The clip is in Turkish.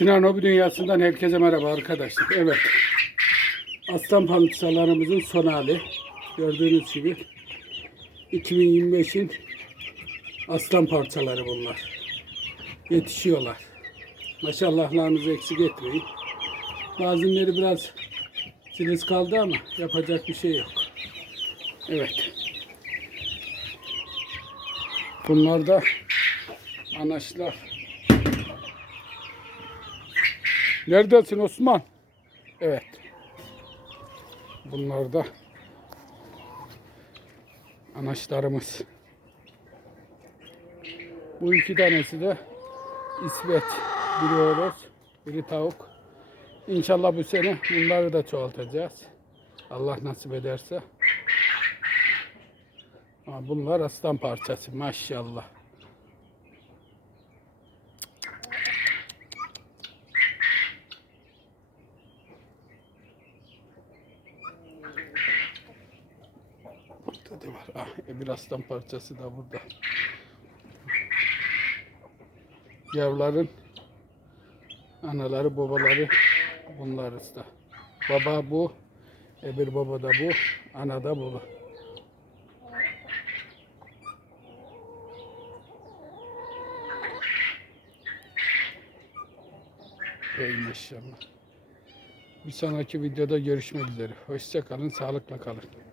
Sinan Hobi Dünyası'ndan herkese merhaba arkadaşlar. Evet. Aslan pantsalarımızın son hali. Gördüğünüz gibi 2025'in aslan parçaları bunlar. Yetişiyorlar. Maşallahlarınızı eksik etmeyin. Bazıları biraz cılız kaldı ama yapacak bir şey yok. Evet. Bunlar da anaçlar. Neredesin Osman? Evet. Bunlar da anaçlarımız. Bu iki tanesi de isvet. Biri horoz, biri tavuk. İnşallah bu sene bunları da çoğaltacağız. Allah nasip ederse. Ama bunlar aslan parçası maşallah. Burada da var. Ah, e, bir aslan parçası da burada. Yavruların anaları, babaları bunlar da. Baba bu, öbür baba da bu, ana da bu. Ey maşallah. Bir sonraki videoda görüşmek üzere. Hoşça kalın, sağlıkla kalın.